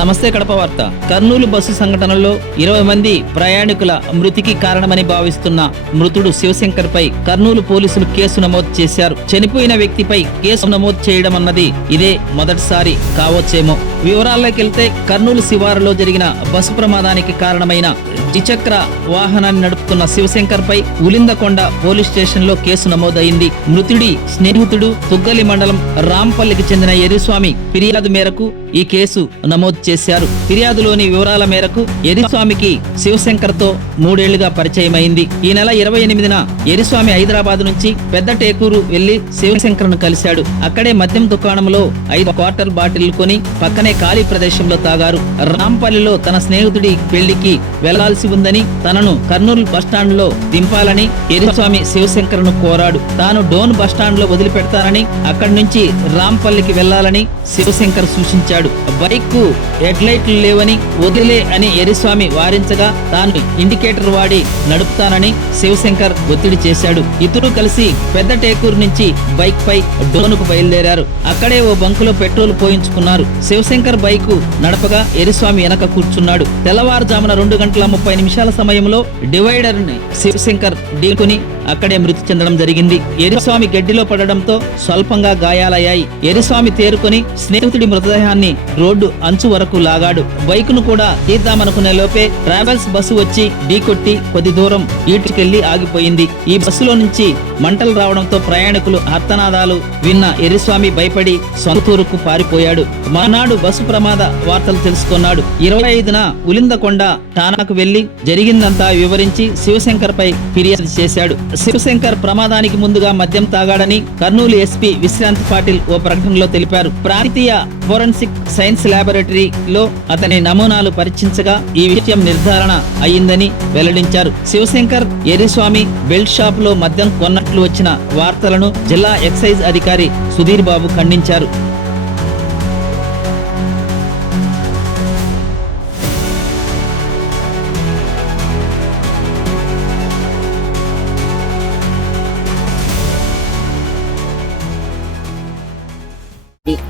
నమస్తే కడప వార్త. కర్నూలు బస్సు సంఘటనలో 20 మంది ప్రయాణికుల మృతికి కారణమని భావిస్తున్న మృతుడు శివశంకర్ పై కర్నూలు పోలీసులు కేసు నమోదు చేశారు. చనిపోయిన వ్యక్తిపై కేసు నమోదు చేయడం అన్నది ఇదే మొదటిసారి కావచ్చేమో. వివరాల్లోకి వెళ్తే కర్నూలు శివారులో జరిగిన బస్సు ప్రమాదానికి కారణమైన ద్విచక్ర వాహనాన్ని నడుపుతున్న శివశంకర్ పై ఉలిందకొండ పోలీస్ స్టేషన్ లో కేసు నమోదైంది. మృతుడి స్నేహితుడు తుగ్గలి మండలం రాంపల్లికి చెందిన ఎరిస్వామి ఫిర్యాదు మేరకు ఈ కేసు నమోదు చేశారు. ఫిర్యాదులోని వివరాల మేరకు ఎరిస్వామికి శివశంకర్ తో 3 ఏళ్లుగా పరిచయమైంది. ఈ నెల 28న ఎరిస్వామి హైదరాబాద్ నుంచి పెద్ద టేకూరు వెళ్లి శివశంకర్ ను కలిశాడు. అక్కడే మద్యం దుకాణంలో 5 క్వార్టర్ బాటిల్ కొని పక్కనే ఖాళీ ప్రదేశంలో తాగారు. రాంపల్లిలో తన స్నేహితుడి పెళ్లికి వెళ్లాల్సి ఉందని తనను కర్నూలు బస్టాండ్ లో దింపాలని ఎరిస్వామి శివశంకర్ ను కోరాడు. తాను డోన్ బస్టాండ్ లో వదిలిపెడతానని అక్కడి నుంచి రాంపల్లికి వెళ్లాలని శివశంకర్ సూచించాడు. బైక్ కు హెడ్ లైట్లు లేవని వదిలే అని ఎరిస్వామి వారించగా తాను ఇండికేటర్ వాడి నడుపుతానని శివశంకర్ ఒత్తిడి చేశాడు. ఇద్దరు కలిసి పెద్ద టేకూరు నుంచి బైక్ పై డోనుకు బయలుదేరారు. అక్కడే ఓ బంకులో పెట్రోల్ పోయించుకున్నారు. శివశంకర్ బైక్ నడపగా ఎరిస్వామి వెనక కూర్చున్నాడు. తెల్లవారుజామున 2:30 సమయంలో డివైడర్ ని శివశంకర్ ఢీకొని అక్కడే మృతి చెందడం జరిగింది. ఎరిస్వామి గడ్డిలో పడడంతో స్వల్పంగా గాయాలయ్యాయి. ఎరిస్వామి తేరుకొని స్నేహితుడి మృతదేహాన్ని రోడ్డు అంచు వరకు లాగాడు. బైక్ ను కూడా తీద్దామనుకునే లోపే ట్రావెల్స్ బస్సు వచ్చి ఢీకొట్టి కొద్ది దూరం ఈడ్చుకెళ్లి ఆగిపోయింది. ఈ బస్సులో నుంచి మంటలు రావడంతో ప్రయాణికులు ఆర్తనాదాలు విన్న ఎరిస్వామి భయపడి సొంతూరుకు పారిపోయాడు. మర్నాడు బస్సు ప్రమాద వార్తలు తెలుసుకున్నాడు. 25న ఉలిందకొండ ఠాణాకు వెళ్లి జరిగిందంతా వివరించి శివశంకర్ పై ఫిర్యాదు చేశాడు. శివశంకర్ ప్రమాదానికి ముందుగా మద్యం తాగాడని కర్నూలు ఎస్పీ విశ్రాంతి పాటిల్ ఓ ప్రకటనలో తెలిపారు. ప్రాంతీయ ఫోరెన్సిక్ సైన్స్ ల్యాబొరేటరీలో అతని నమూనాలు పరీక్షించగా ఈ విషయం నిర్ధారణ అయ్యిందని వెల్లడించారు. శివశంకర్ ఎరిస్వామి బెల్ట్ షాప్ లో మద్యం కొన్నట్లు వచ్చిన వార్తలను జిల్లా ఎక్సైజ్ అధికారి సుధీర్ బాబు ఖండించారు.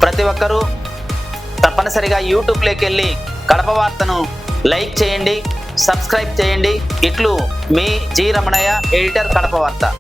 ప్రతి ఒక్కరూ తప్పనిసరిగా యూట్యూబ్లోకి వెళ్ళి కడప వార్తను లైక్ చేయండి, సబ్స్క్రైబ్ చేయండి. ఇట్లు మీ జి రమణయ్య, ఎడిటర్, కడప వార్త.